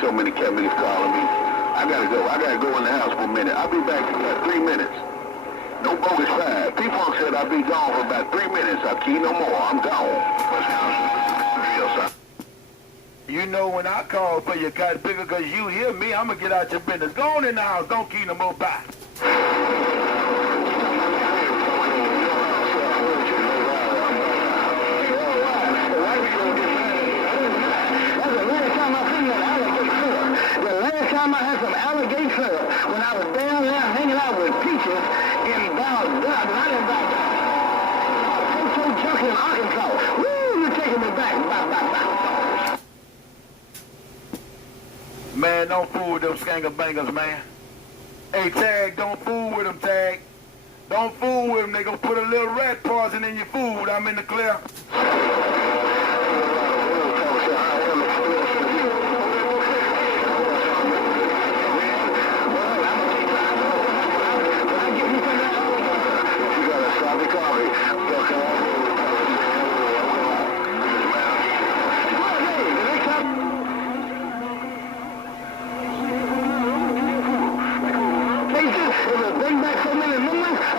so many cat niggas calling me. I gotta go. I gotta go in the house for a minute. I'll be back in about 3 minutes. No bogus 5. Pfunk said I'll be gone for about 3 minutes. I'll keep no more. I'm gone. You know when I call for you, cut bigger, because you hear me, I'm going to get out your business. Go on in the house. Don't keep no more back. I had some alligator when I was down there hanging out with Peaches in Baghdad, not in Baghdad. Pocho Junction, Arkansas. Woo, you're taking me back. Bye. Man, don't fool with them skanger bangers, man. Hey, Tag, don't fool with them, Tag. Don't fool with them. They gonna put a little rat poison in your food. I'm in the clear.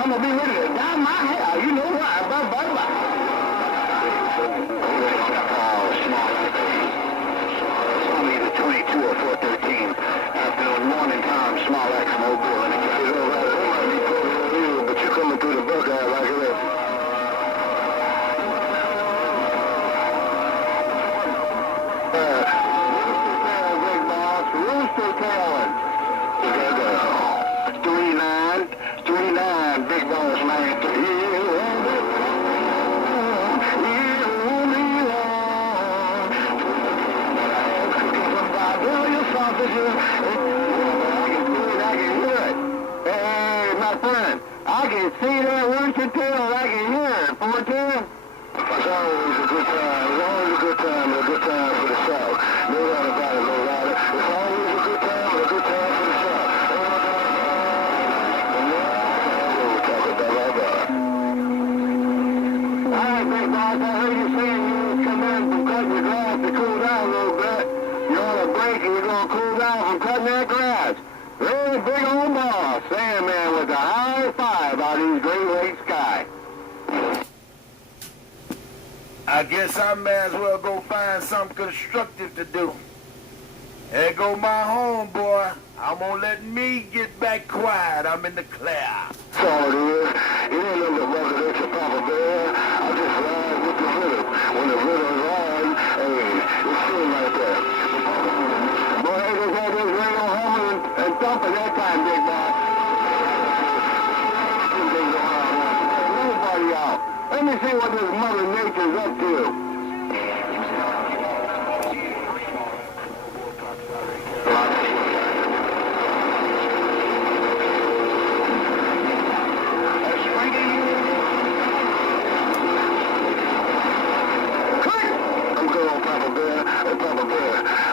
I'm gonna be ready to dye my hair. You know why? Bye. Only the 22 or 413. Afternoon, morning time, small X mobile. But you coming through the Buckeye like this. Big boss, rooster tailing. 39, big boss man. I can hear it. Hey, my friend, I can see that rooster tail. I can hear it. 410. It's always a good time. It's always a good time and a good time for the South. No doubt about it, no louder. It's always a good time and a good time for the South. Alright, big boss, I heard you saying you was coming in from cutting the grass to cool down a little bit. You're on a break and you're going to cool down from cutting that grass. Really big old boss, Sandman with a high five out of these Great Lakes sky. I guess I may as well go find something constructive to do. There go my homeboy. I'm gonna let me get back quiet. I'm in the clear. That's all it is. It ain't no residential Papa Bear. I just ride with the rhythm. When the rhythm's on, hey, it's still like that. Boy, they just had this radio humming and thumping that time, big boss. Nobody out. Let me see what this Mother Nature's up to.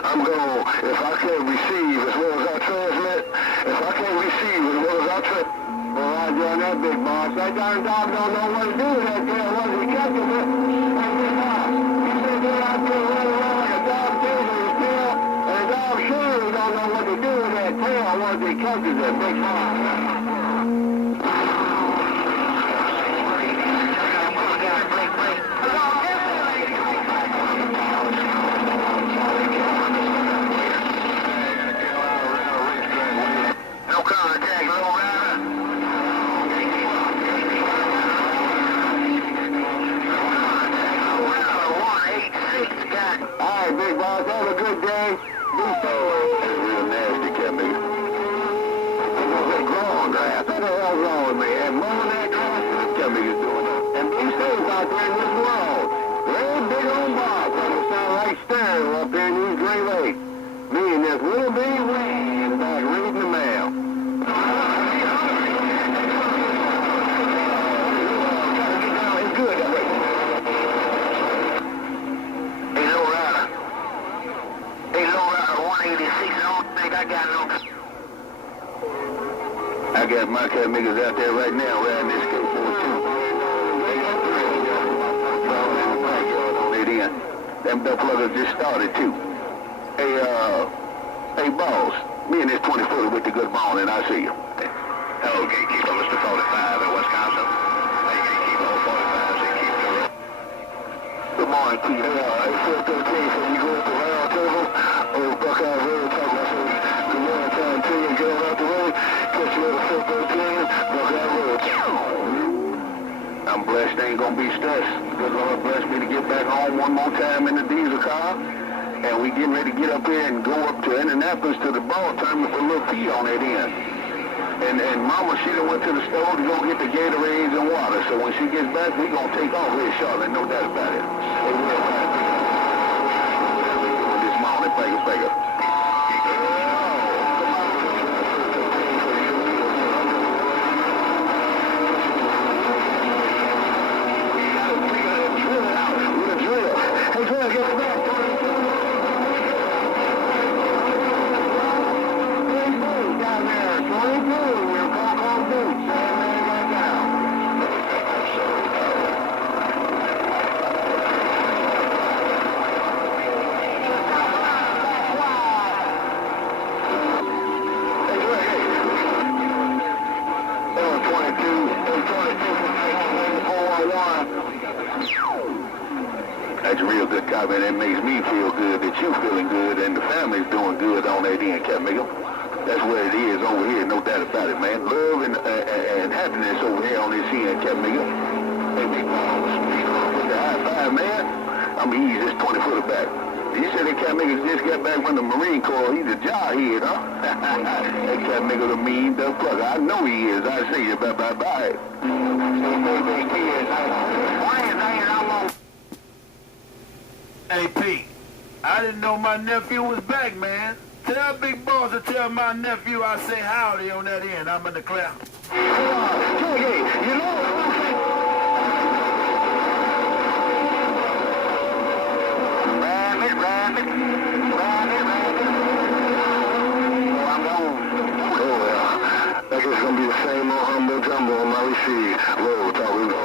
I'm going, if I can't receive as well as I transmit, if I can't receive as well as I transmit, well, I join that big boss. That darn dog don't know what to do with that tail once he catches it. That big boss. He said that out there running around like a dog chasing his tail, and the dog surely don't know what to do with that tail once he catches it, big boss. Alright, big boss, have a good day. Be safe. That's real nasty, cat me. They're growing grass. What the hell's wrong with me? And mowing that grass, cat me is doing it. And be safe out there in this world. Real big old boss. That'll sound like stereo up here in these Great Lakes. Me and this little bitty wing back reading the mail. It's good, that way. I got my cat niggas out there right now riding this skateboard too. Them duck pluggers just started too. Hey, Hey, boss, me and this 20-footer with the good morning, I see you. Hello, Gatekeeper, Mr. 45 in Wisconsin. Hey, Gatekeeper, 45, say keep the road. Good morning, T. Hey, 413, so you go up the round table, over Buckeye Road, talking about some good morning time to you, and get on out the way, catch you at 413, Buckeye Road. I'm blessed they ain't gonna be stressed. Good Lord bless me to get back home one more time in the diesel car. And we getting ready to get up here and go up to Indianapolis to the ball tournament for a little pee on that end. And Mama, she done went to the store to go get the Gatorades and water. So when she gets back, we gonna take off here, Charlotte, no doubt about it. Hey, we'll ride this morning, Baker. That's a real good comment. That makes me feel good that you feeling good and the family's doing good on that end, Captain Miguel. That's what it is over here, no doubt about it, man. Love and happiness over here on this end, Captain Miguel. Hey, big balls, with the high five, man. I'm easy this 20-footer back. You said that Captain Miguel just got back from the Marine Corps. He's a jarhead, huh? That Captain Miguel a mean dumb fucker. I know he is. I see you. Bye. Hey, Pete, I didn't know my nephew was back, man. Tell Big Boss to tell my nephew I say howdy on that end. I'm in the clear. You know, rabbit. Oh, I'm gone. Oh, yeah. That's just going to be the same old humble jumbo on my receive. Roll, talk, we go.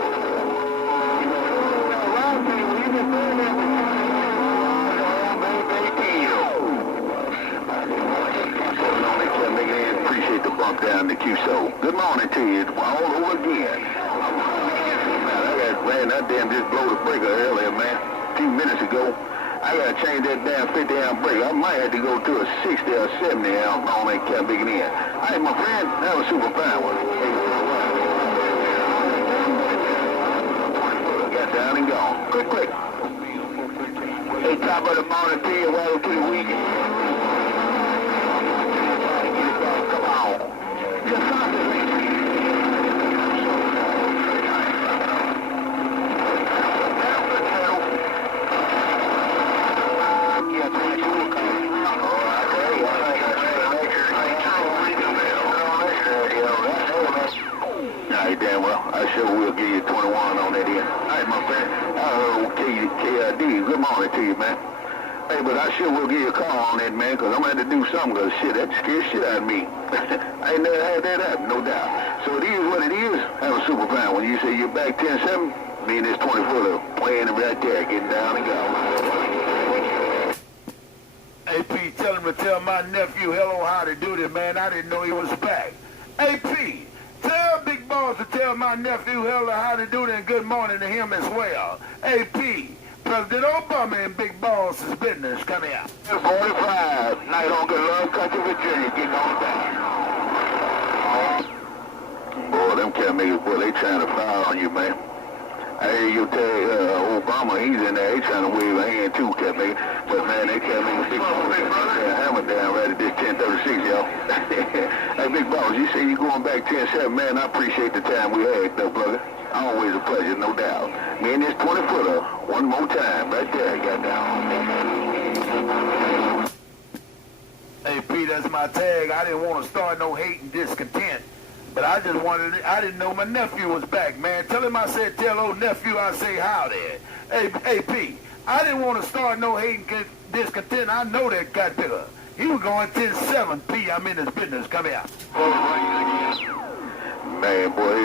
Appreciate the bump down the QSO. Good morning to you. All over again. Man, I ran that damn just blow the breaker earlier, man. A few minutes ago. I gotta change that damn 50 amp breaker. I might have to go to a 60 or 70 amp on that cap big end. Hey, my friend, that was super fine one. Got down and gone. Quick. Hey, top of the morning to you, welcome to the weekend. Come on. Just something. Damn well, I sure will give you 21 on that end. All right, my friend. KID, good morning to you, man. Hey, but I sure will give you a call on that, man, because I'm going to have to do something, because shit, that scares shit out of me. I ain't never had that happen, no doubt. So it is what it is. That was super fine. When you say you're back 10-7, me and this 20-footer playing right there, getting down and going. Hey, Pete, tell him to tell my nephew hello how to do this, man. I didn't know he was back. Hey, Pete. Tell Big Boss to tell my nephew how to do it and good morning to him as well. Hey, P, President Obama and Big Boss's business coming out. 45, night on Good Love Country, Virginia, getting on down. Boy, them cat niggas, boy, they trying to fire on you, man. I hear you tell Obama he's in there, he trying to wave a hand too, cat nigga. But man, they cat niggas big hammer down right at this 1036, y'all. Hey, Big Boss, you say you going back 10-7, man. I appreciate the time we had, though, brother. Always a pleasure, no doubt. Me and this 20-footer, one more time, right there, goddamn. Hey, Pete, that's my tag. I didn't want to start no hate and discontent. But I just wanted it. I didn't know my nephew was back, man. Tell him I said, tell old nephew I say howdy. Hey, Pete, I didn't want to start no hate and discontent. I know that got bigger. He was going 10-7, P. I'm in his business. Come here. Man, boy,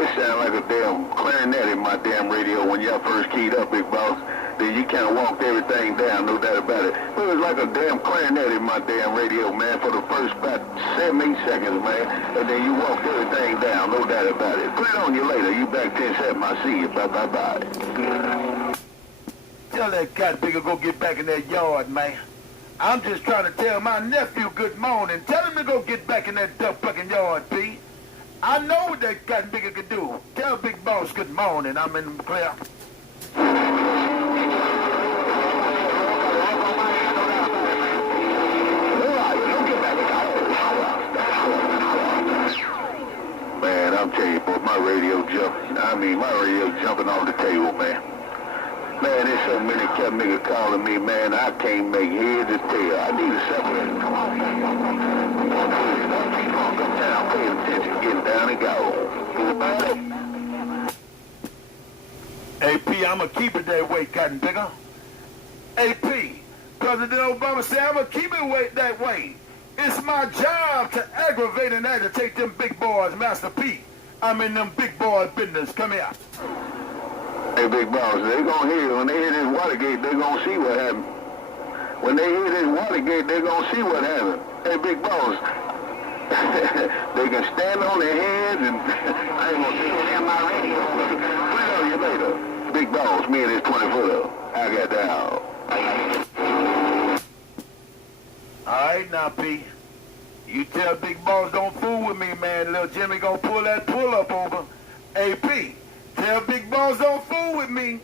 it sounded like a damn clarinet in my damn radio when y'all first keyed up, Big Boss. then you kind of walked everything down, no doubt about it. It was like a damn clarinet in my damn radio, man, for the first about 7-8 seconds, man. And then you walked everything down, no doubt about it. Put it on you later. You back 10-7. I see you. Bye-bye-bye. Tell that cat bigger go get back in that yard, man. I'm just trying to tell my nephew good morning. Tell him to go get back in that duck fucking yard, P. I know what that cat bigger could do. Tell Big Boss good morning. I'm in the clear. Man, I'm telling you, boy, my radio jumping on the table, man. Man, there's so many cat niggas calling me, man, I can't make heads or tail. I need a separate. Come on, man. Come down, pay attention, get down and go. AP, I'ma keep it that way, Cotton Picker. AP, President Obama said I'ma keep it that way. It's my job to aggravate and agitate them big boys, Master P. I'm in them big boy business. Come here. Hey, Big Boss, they gonna hear, when they hear this Watergate, they gonna see what happened. When they hear this Watergate, they gonna see what happened. Hey, Big Boss, they can stand on their heads and I ain't gonna see them in my radio. Put it on you later. Big Boss, me and this 20-footer. I got down. All right, now, P. You tell Big Boss don't fool with me, man. Little Jimmy gonna pull that pull-up over. Hey, P, tell Big Boss don't fool with me.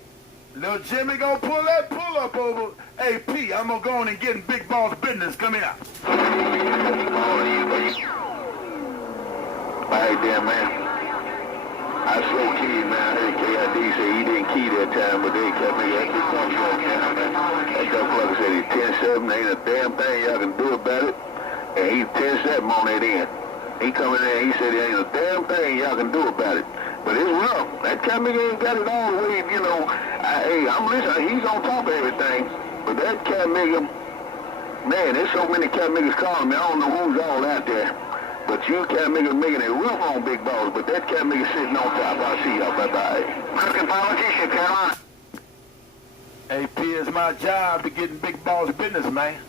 Little Jimmy gonna pull that pull-up over. Hey, P, I'm gonna go on and get in Big Boss business. Come here. All right, damn, man. I slow keyed, man. I heard KID say he didn't key that time, but they kept me at Big Boss slow down, man. That motherfucker said he's 10-7, ain't a damn thing y'all can do about it. And he's 10-7 on that end. He come in there and he said there ain't a damn thing y'all can do about it. But it's rough. That cat nigga ain't got it all the way, you know. Hey, I'm listening. He's on top of everything. But that cat nigga, man, there's so many cat niggas calling me. I don't know who's all out there. But you cat niggas making it rough on Big Boss. But that cat nigga sitting on top. I'll see y'all. Bye-bye. American politician, Carolina. AP, it's my job to get in Big Boss business, man.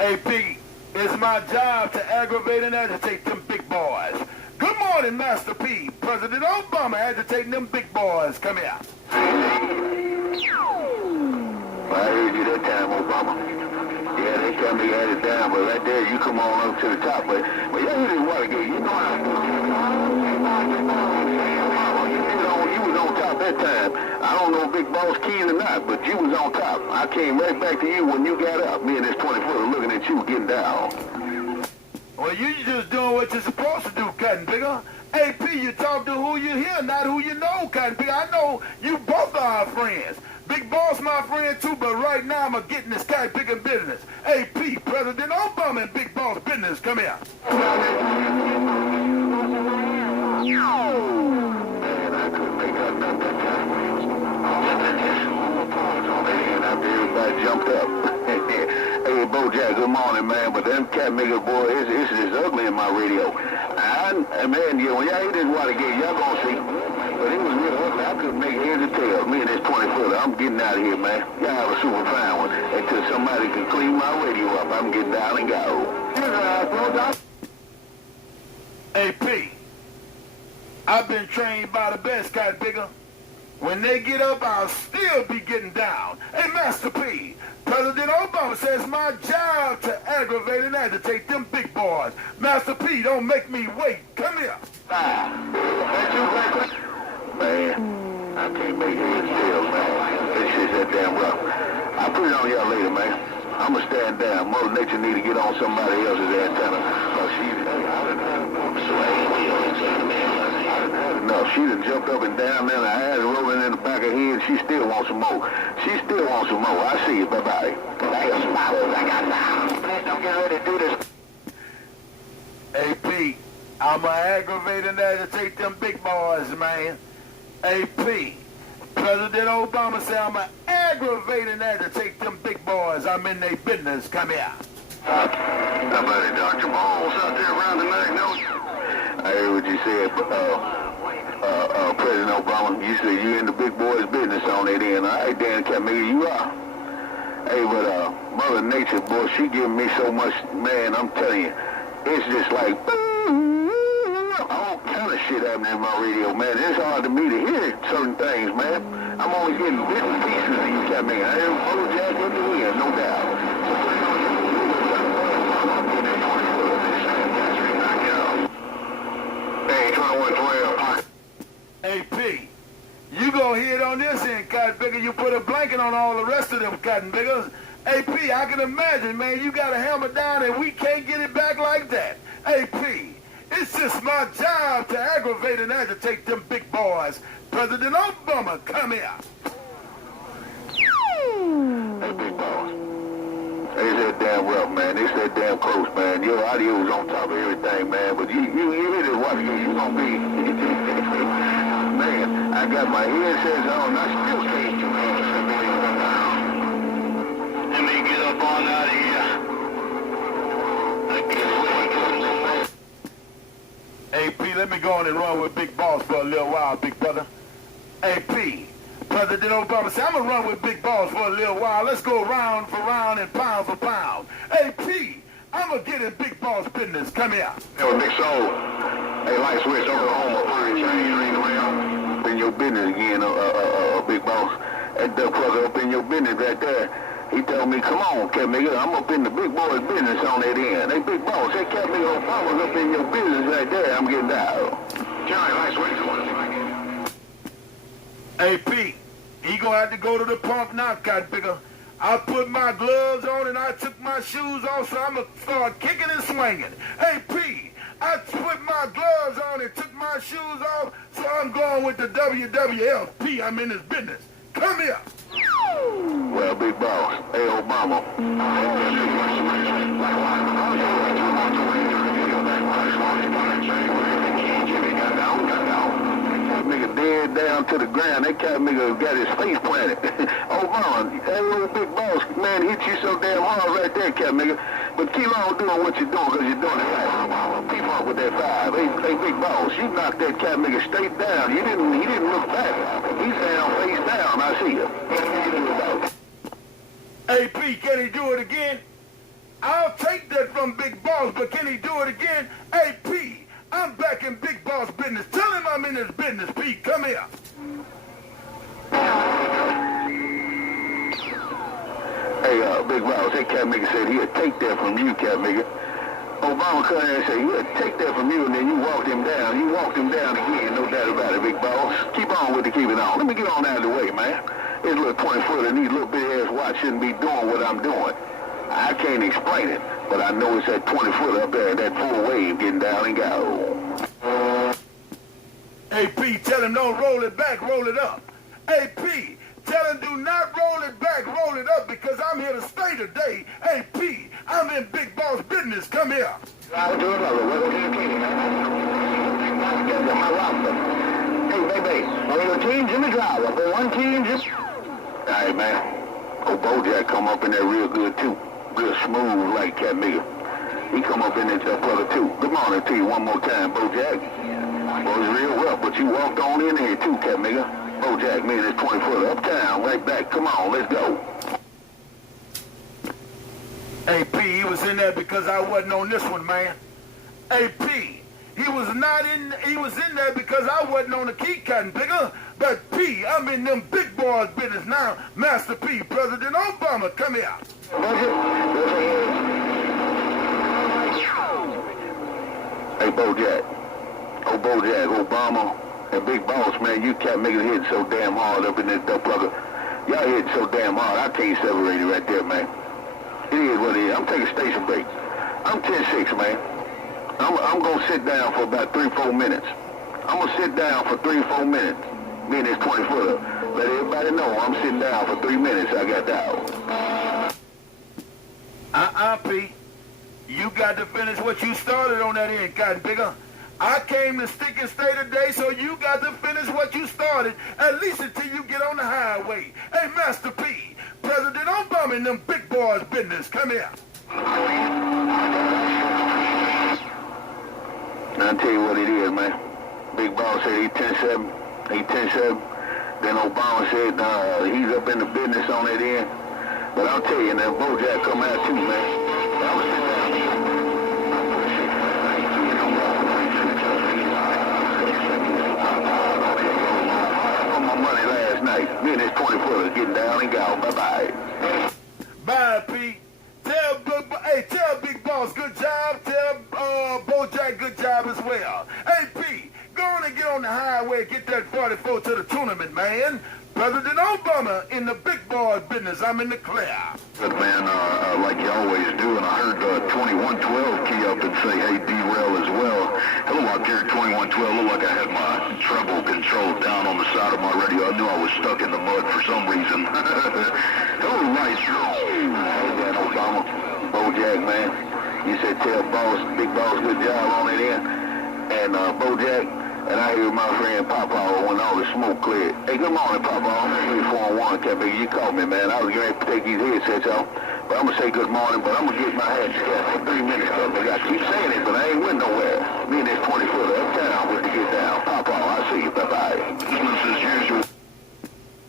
AP, it's my job to aggravate and agitate them big boys. Good morning, Master P. President Obama agitating them big boys. Come here. I heard you that time, Obama. Yeah, they got me at it down, but right there, you come on up to the top. But y'all hear this Watergate, you know how you was on top that time. I don't know if Big Boss keyed or not, but you was on top. I came right back to you when you got up. Me and this 20-footer looking at you getting down. Well, you just doing what you're supposed to do, Cotton Picker. AP, you talk to who you hear, not who you know, Cotton Picker. I know you both are our friends. Big Boss my friend too, but right now I'm a getting this Cotton Picker business. AP, President Obama and Big Boss business. Come here. Man, I couldn't make out nothing that time. After everybody jumped up. Hey, Bojack, good morning, man. But them cat nigga, boy, it's ugly in my radio. And man, yeah, when y'all hear this Watergate, y'all gonna see. But it was real ugly. I couldn't make heads or tails. Me and this 20-footer, I'm getting out of here, man. Y'all have a super fine one. Until somebody can clean my radio up, I'm getting down and go. AP, I've been trained by the best, Cotton Picker. When they get up, I'll still be getting down. Hey, Master P, President Obama says my job to aggravate and agitate them big boys. Master P, don't make me wait. Come here. Man, I can't make heads still, man. This shit's that damn rough. I'll put it on y'all later, man. I'm gonna stand down. Mother Nature need to get on somebody else's antenna. No, she done jumped up and down there, and her eyes rolling in the back of her head. She still wants some more. She still wants some more. I see you. Bye-bye. That's my word I got now. Please don't get ready to do this. AP, I'ma aggravate and agitate them big boys, man. AP, President Obama said I'ma aggravate and agitate them big boys. I'm in their business. Come here. Somebody, Dr. Balls out there around the night, no? I heard what you said, President Obama. You said you in the big boys business on that end. All right, Dan, Cat Nigga, you are. Hey, but Mother Nature, boy, she giving me so much, man, I'm telling you, it's just like, all kind of shit happening in my radio, man. It's hard to me to hear certain things, man. I'm only getting bits and pieces of you, Cat Nigga. I am Bojack in the wind, no doubt. Hey, 2112. Hey, P, you gonna hit on this end, Cotton Picker. You put a blanket on all the rest of them Cotton Pickers. Hey, P, I can imagine, man, you got a hammer down and we can't get it back like that. Hey, P, it's just my job to aggravate and agitate them big boys. President Obama, come here. Hey, big boss. It's that damn rough, man. It's that damn close, man. Your audio's on top of everything, man. But you hit it, watch you. You gonna be... Man, I got my headsets on. I still can't do Let me get up on out of here. Hey, P, let me go on and run with Big Boss for a little while, big brother. Hey, P, President Obama said, I'm going to run with Big Boss for a little while. Let's go round for round and pound for pound. Hey, P, I'm going to get in Big Boss business. Come here. Hey, Big Soul. Hey, light switch, Oklahoma, fire change, ring around. In your business again, Big Boss. That duck plug up in your business right there. He told me, come on, Cat Nigga, I'm up in the big boy's business on that end. Hey, Big Boss, that Cat Nigga Obama's up in your business right there. I'm getting down. Johnny, light switch. Hey, P, he gonna have to go to the pump now, Cotton Picker. I put my gloves on and I took my shoes off, so I'm gonna start kicking and swinging. Hey, P, I put my gloves on and took my shoes off, so I'm going with the WWF. P, I'm in this business. Come here. Well, Big Boss, hey, Obama. Nigga dead down to the ground. That cat nigga got his face planted. Obama, that little Big Boss, man, hit you so damn hard right there, cat nigga. But keep on doing what you're doing, because you're doing it right. Keep up with that 5. Hey, Big Boss, you knocked that cat nigga straight down. He didn't look back. He's down, face down. I see you. Hey, P, can he do it again? I'll take that from Big Boss, but can he do it again? Hey, P, I'm back in Big Boss business. Tell him I'm in his business, P. Come here. Hey, Big Boss, that cat nigga said he'd take that from you, cat nigga. Obama come in and say he'd take that from you, and then you walked him down. You walked him down again, no doubt about it, Big Boss. Keep on with it, keep it on. Let me get on out of the way, man. This little 20-footer and these little big-ass watch shouldn't be doing what I'm doing. I can't explain it, but I know it's that 20-footer up there, that full wave getting down and go. Hey, P, tell him don't roll it back, roll it up. Hey, P, tell him do not roll it back, roll it up, because I'm here to stay today. Hey, P, I'm in Big Boss business. Come here. I'll do another. Welcome to your team, man. My roster. Hey, baby, one of your teams in the driver. For one team, just... All right, man. Oh, Bojack come up in there real good, too. Real smooth like cat nigga. He come up in there to brother, too. Good morning to you one more time, Bojack. Well, it's real rough, but you walked on in here, too, cat nigga. Bojack, man, it's 20-footer. Uptown, right back. Come on, let's go. Hey, P, he was in there because I wasn't on this one, man. Hey, P, he was in there because I wasn't on the key cutting, bigger. But P, I'm in them big boys business now. Master P, President Obama, come here. Hey, Bojack. Oh, Bojack, Obama, and Big Boss, man, you cat niggas hitting so damn hard up in this duck plugger. Y'all hitting so damn hard, I can't separate it right there, man. It is what it is. I'm taking station break. I'm 10-6, man. I'm going to sit down for about 3-4 minutes. I'm going to sit down for 3-4 minutes. Me and this 20-footer. Let everybody know I'm sitting down for 3 minutes. I got down. P. You got to finish what you started on that end, Cotton Picker. I came to stick and stay today, so you got to finish what you started, at least until you get on the highway. Hey, Master P, President Obama in them big boys business. Come here. I'll tell you what it is, man. Big Boss said he's 10-7. He 10-7. Then Obama said he's up in the business on that end. But I'll tell you, now, Bojack come out too, man. I'm sitting down here. On my money last night. Me and this 20-footer getting down and gone. Bye-bye. Bye, Pete. Tell Big Boss good job. Tell Bojack good job as well. Hey, Pete, go on and get on the highway, get that 44 to the tournament, man. President Obama in the big boy business. I'm in the clear. Good man, like you always do, and I heard 2112 key up and say, hey, derail as well. Hello out there at 2112. Looked like I had my treble control down on the side of my radio. I knew I was stuck in the mud for some reason. Hello, nice. Hey, man, Obama, Bojack, man. You said tell Boss, Big Boss, good job on it in. And Bojack, and I hear my friend Papa when all the smoke cleared. Hey, good morning, Papa. 341, Captain. You called me, man. I was getting ready to take these headsets off. But I'm going to say good morning, but I'm going to get my head scared for 3 minutes, Captain. I keep saying it, but I ain't went nowhere. Me and this 20-footer uptown with to get down. Papa, I see you. Bye-bye. Business as usual.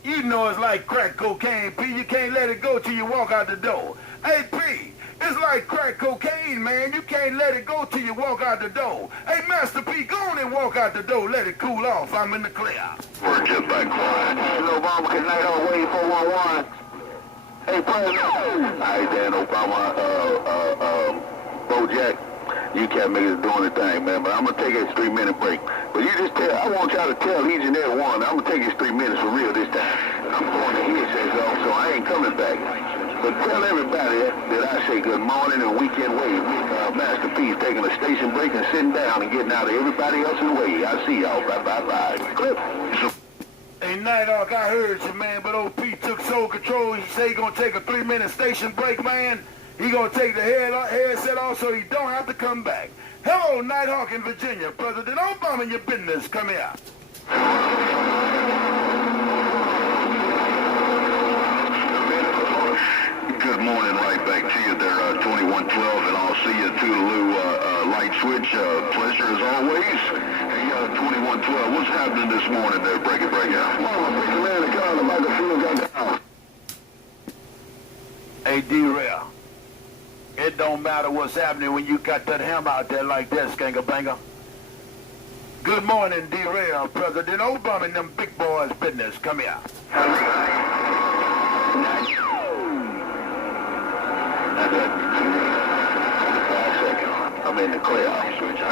You know it's like crack cocaine, P. You can't let it go till you walk out the door. Hey, P, it's like crack cocaine, man. You can't let it go till you walk out the door. Hey, Master P, go on and walk out the door. Let it cool off. I'm in the clear. We're just back quiet. Hello, Obama. Good night on way 411. Hey, President. All right, Dan Obama, Bojack. You can't make it doing the thing, man, but I'm going to take this 3-minute break. But you just tell, I want y'all to tell each and every one, I'm going to take this 3 minutes for real this time. I'm going to headsets off, so I ain't coming back. But tell everybody that I say good morning and weekend wave. Master P's taking a station break and sitting down and getting out of everybody else's way. I see y'all. Bye-bye-bye. Clip. Hey, Nighthawk, I heard you, man, but old Pete took sole control. He said he going to take a 3-minute station break, man. He going to take the headset off so he don't have to come back. Hello, Nighthawk in Virginia. President Obama in your business. Come here. Good morning, right back to you there, 2112, and I'll see you Toodaloo, light switch. Pleasure as always. Hey, 2112, what's happening this morning there, break it out? Man, the car, the microphone got down. Hey, D-Rail. It don't matter what's happening when you got that hammer out there like that, skanker-banger. Good morning, D-Rail. President Obama in them big boys' business. Come here. I'm in the clear. I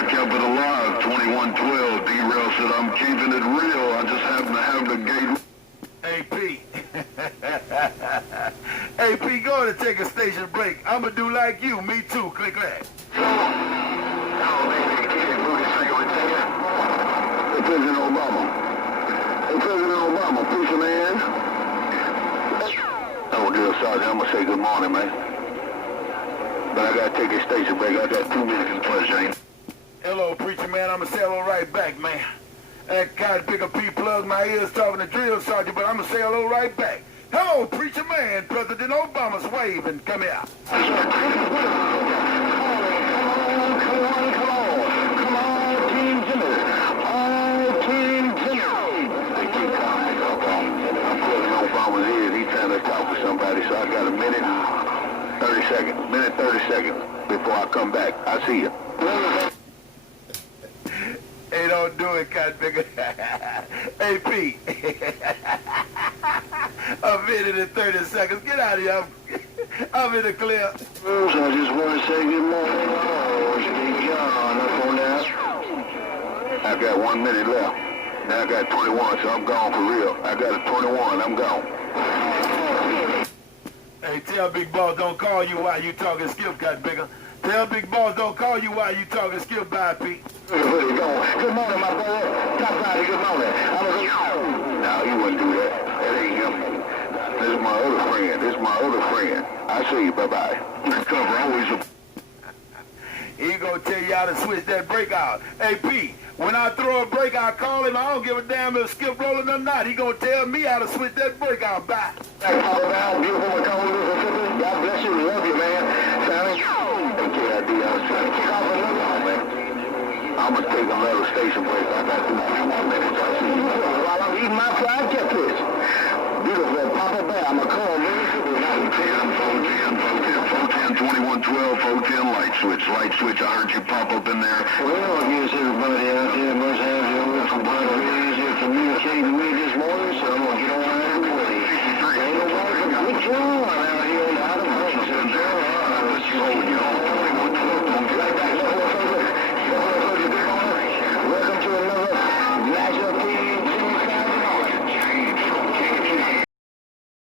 kept it alive, 2112. D-Rail said I'm keeping it real. I just happen to have the gate. Hey, P. Hey, P, go on and take a station break. I'm going to do like you. Me too. Click that. Hey, President Obama. Hey, President Obama, preacher man. Oh, dear Sergeant, I'm going to say good morning, man. But I got to take a station break. I got 2 minutes in pleasure. Hello, preacher man. I'm going to say hello right back, man. That kind of bigger P plugged my ears talking to drill sergeant, but I'm going to say hello right back. Hello, preacher man. President Obama's waving. Come here. Come on, Team Jimmy. All Team Jimmy. They keep calling up on. I'm pulling Obama's ears. He's trying to talk to somebody, so I got a minute 30 seconds. Minute 30 seconds before I come back. I see you. Hey, don't do it, cat bigger. Hey, Pete. A minute and 30 seconds. Get out of here. I'm in the clear. I just want to say good morning. Oh, Big John up on that. I got 1 minute left. Now I got 21, so I'm gone for real. I got a 21. I'm gone. Hey, tell Big Boss don't call you while you talking skip, cat bigger. Tell Big Boss don't call you while you talking skip. Bye, Pete. Where you going? Good morning, my boy. Top body, good morning. No, he wouldn't do that. That ain't him. This is my other friend. I see you. Bye-bye. Cover always a... He gonna tell you how to switch that break out. Hey, Pete, when I throw a break, I call him. I don't give a damn if skip rolling or not. He gonna tell me how to switch that break out. Bye. God bless you. Love you, man. Sammy. I'm going to take another station break. I got 2 more minutes. I see you. eating my fried catfish. Beautiful, Papa Bear. I'm a call, man. 410, light switch. I heard you pop up in there. Well, I guess everybody out there must have some kind of ways of communicating with this morning, so I'm going to get on out of the way. Ain't nobody but good John